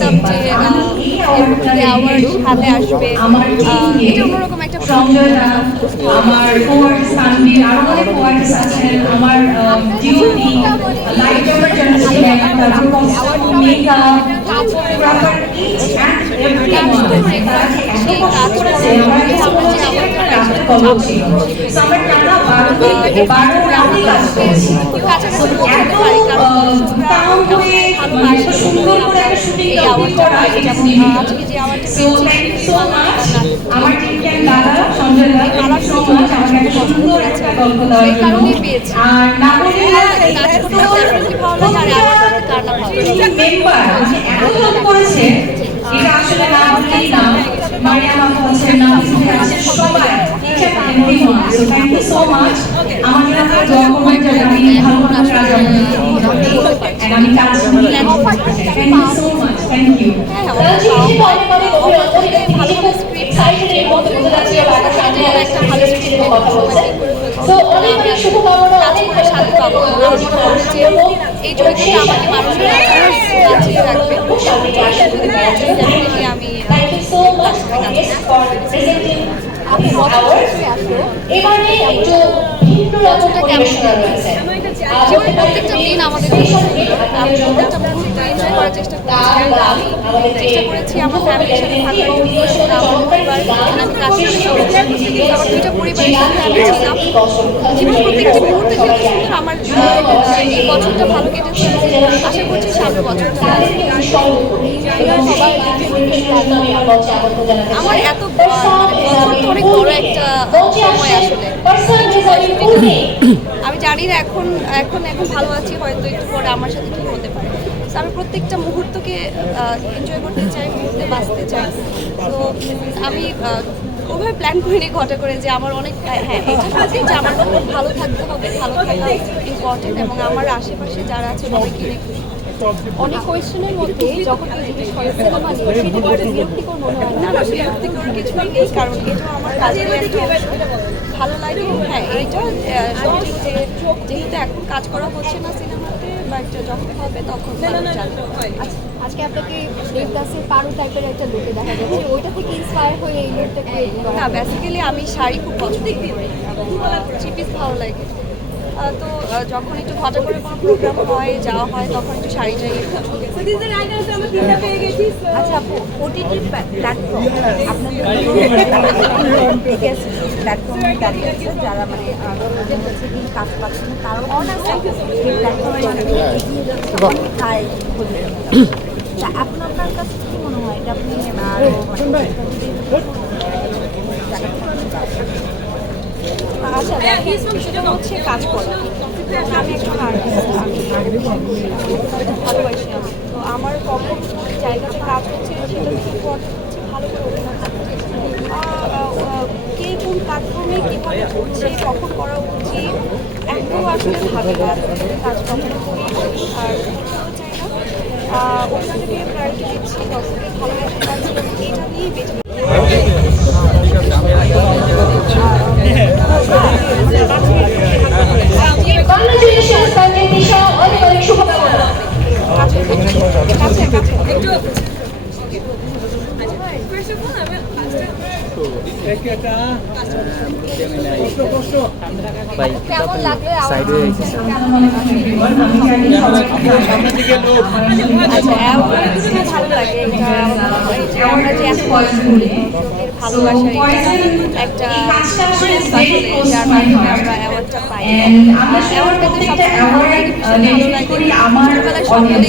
জানতাম যে এরকম অ্যাওয়ার্ড হাতে আসবে, এটা অন্যরকম একটা আমার কোয়ার্টিস তানভীর আরো অনেক কোয়ার্টিস আছেন, আমার ডিওপি লাইট ড্রামার যারা ছিলেন, তারপর costume makeup photographer each and everyone তারা যে এত কষ্ট করেছে আমরা যে একটা রাতে কবর ছিল। সো আমরা টানা 12 রাতে কাজ করেছি। এত তাও করে এত সুন্দর করে একটা শুটিং কমপ্লিট করা এটা so thank you so much আমার টিম দাদা সঞ্জয় দা, থ্যাংক ইউ সো মাচ আমাকে একটা সুন্দর একটা গল্প দেওয়ার জন্য। আর নাগরিকরা মেম্বার এত হেল্প করেছে, এটা আসলে না বললেই না। মারিয়াম আপু আছেন, নাফিস আছে, সবাই each and everyone, so thank you so much আমাদের আপনারা দোয়া করবেন যে আমি ভালো কাজ and আমি কাজ করি। thank you so much, thank you। Excited এর মধ্যে বোঝা যাচ্ছে বাবা সামনে একটা ভালো স্ক্রিপ্ট নিয়ে কথা বলছে। সো অনেক অনেক শুভকামনা, অনেক ভালো সাথে পাবো। আমার মনে হয় যে এই চরিত্রটা আমাকে মানুষের বাঁচিয়ে রাখবে। আমি thank you so much for presenting এবারে একটু ভিন্ন রকম পরিবেশনা রয়েছে। প্রত্যেকটা দিন আমাদের প্রত্যেকটা মুহূর্ত এনজয় করার চেষ্টা করেছি আমার ফ্যামিলির সাথে থাকার জন্য। আমার পরিবার আমি কাজ আমার দুইটা পরিবারের সাথে আমি ছিলাম। জীবন প্রত্যেকটি মুহূর্তে যেহেতু সুন্দর, আমার এই বছরটা ভালো কেটেছে। আশা করছি সামনের বছরটা আমার এত বছর তো অনেক বড় একটা সময় আসলে। আমি জানি না এখন এখন এখন ভালো আছি, হয়তো একটু পরে আমার সাথে কী হতে পারে। আমি প্রত্যেকটা মুহূর্তকে এনজয় করতে চাই, মুহূর্তে বাঁচতে চাই। তো আমি ওভাবে প্ল্যান করিনি ঘটা করে যে আমার অনেক হ্যাঁ এটা ভাবছি যে আমার ভালো থাকতে হবে, ভালো থাকা ইম্পর্টেন্ট, এবং আমার আশেপাশে যারা আছে সবাইকে নিয়ে খুশি। অনেক কোয়েশ্চেনের মধ্যে যখন জিজ্ঞেস করে সিনেমা নিয়ে সেটা একটু বিরক্তিকর মনে হয় না? না, বিরক্তিকর কিছুই নেই, কারণ এটা আমার কাজের একটা ভালো লাগে। হ্যাঁ, এইটা সঠিক যে যেহেতু এখন কাজ করা হচ্ছে না সিনেমাতে, বাট যখন হবে তখন জানতে। আজকে আপনাকে দেবদাসের পারো টাইপের একটা লুকে দেখা যাচ্ছে, ওইটা থেকে ইন্সপায়ার হয়ে এই লুকটা ক্রিয়েট করা? না, বেসিক্যালি আমি শাড়ি খুব পছন্দ করি এবং থ্রি পিস ভালো লাগে। তো যখন একটু ঘটা করে কোনো প্রোগ্রাম হয়, যাওয়া হয়, তখন একটু শাড়িটাই আচ্ছা আপু, ওটিটি প্ল্যাটফর্ম আপনাদের প্ল্যাটফর্ম দাঁড়িয়েছে যারা মানে হচ্ছে কি কাজ পাচ্ছে না, তারাও অনেক প্ল্যাটফর্মে হাই এখন আপনার কাছে কি মনে হয় এটা আপনি আরও আচ্ছা সেটা হচ্ছে কাজ করা। আমি একজন আর্টিস্ট, আমি ভালোবাসি। আমি তো আমার কখন জায়গাতে কাজ হচ্ছে সেটা থেকে ইম্পর্টেন্ট হচ্ছে ভালো করে অভিনয় করতে। কে কোন প্ল্যাটফর্মে কীভাবে করছে, কখন করা উচিত, একটু আসলে ভাবে কাজ কখনো করি। আর চাই না অভিনয়টাকে প্রায়োরিটি দিচ্ছি, দর্শকের ভালোবাসা কাজ এটা নিয়েই বেঁচে। কেমন লাগলো? ভালো লাগে আমরা যে এত কষ্ট করি, ভালোবাসার একটা যার মাধ্যমে আমরা অ্যাওয়ার্ডটা পাই। অ্যাওয়ার্ড পেতে সবসময় ভালো লাগে, ভীষণ ভালো লাগে। ছোটবেলায় সকলেই